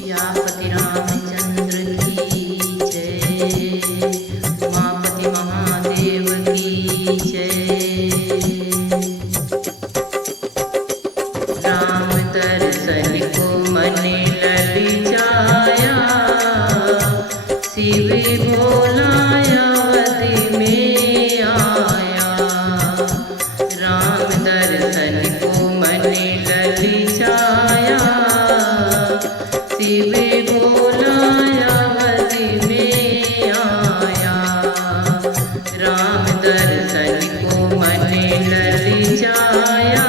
सियापति रामचंद्र की जय। उमापति महादेव की जय। राम दर्शन को मन ललचाया, शिव भोला अवधि में आया। राम दर्शन को मन ललचाया, शिव भोला अवधि में आया। राम दर्शन को मन ललचाया,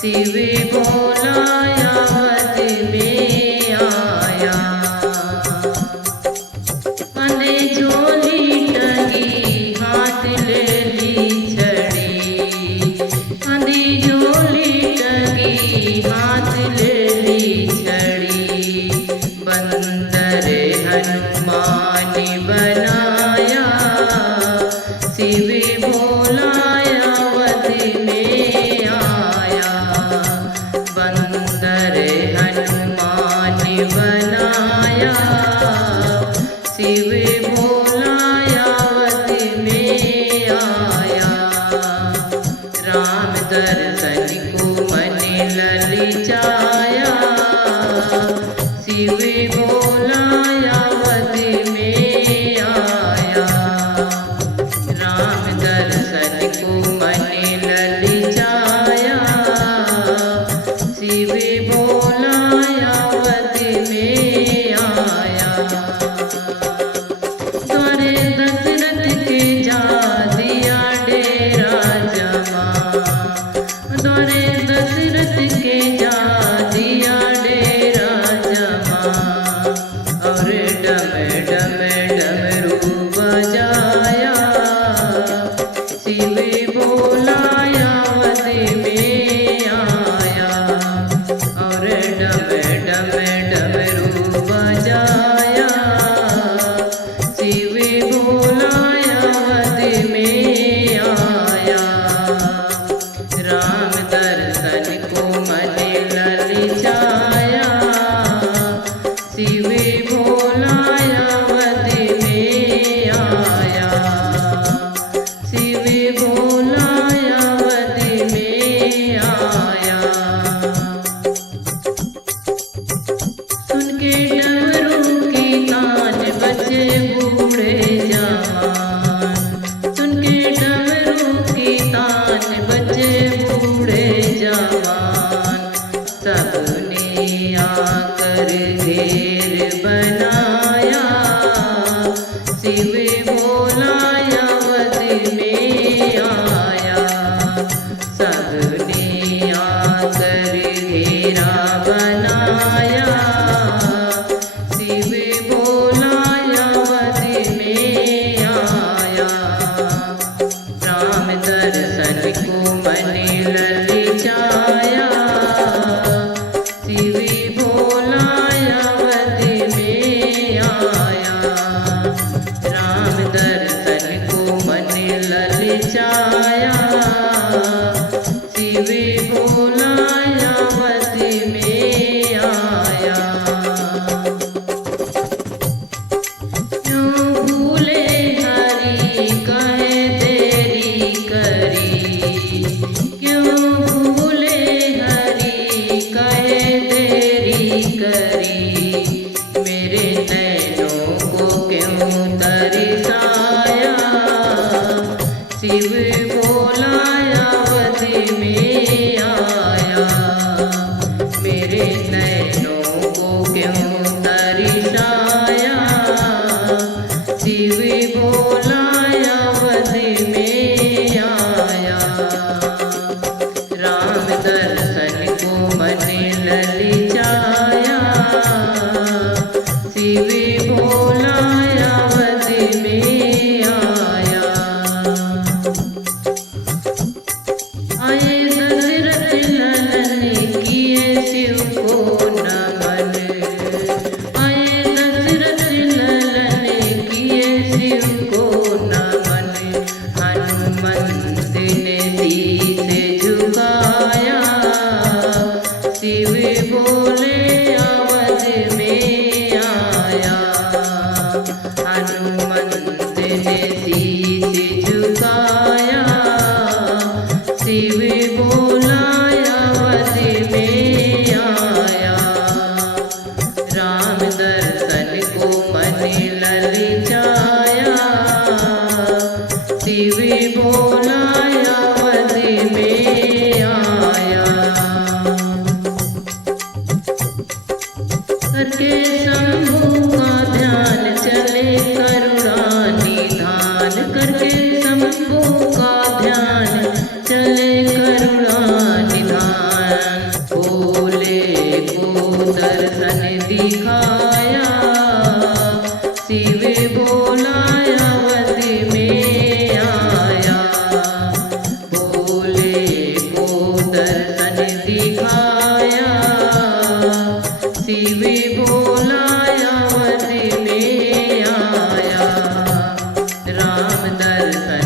शिव भोला अवधि में आया। कंधे झोली टंगी, हाथ ले ली छड़ी। कंधे झोली टंगी, हाथ ले ली छड़ी। बंदर हनुमान बनाया, शिव भोला अवधि में आया। बंदर हनुमान बनाया, शिव भोला अवधि में आया। राम दर्शन को मन ललचाया, शिव भोला अवधि में आया। राम दर्शन को मन ललचाया, शिव भोला अवधि में आया। द्वारे दशरथ के जा दिया डेरा जमा। द्वारे दशरथ के जा दिया डेरा जमा। और डम डम डमरू बजाया, शिव भोला अवधि में आया। और डम डम डमरू बजाया, शिव भोला अवधि में आया। राम दर्शन को मन ललचाया, शिव भोला अवधि में आया। शिव भोला अवधि में आया। सुन के डमरू की तान बचे बूढ़े जवान। सुन के डमरू की तान बचे बूढ़े जवान। सबने आकर घेर बनाया, शिव भोला अवधि में आया। सबने आकर घेरा बनाया, शिव भोला अवधि में आया। राम दर्शन को मन ललचाया, शिव भोला अवधि में करके शंभु का ध्यान चले करुणा निधान, करके शंभु का ध्यान चले करुणा निधान। भोले को दर्शन दिखाया, शिव बोला अवधि में आया। भोले को दर्शन दिखाया, शिव बोला अवधि में आया। राम दर्शन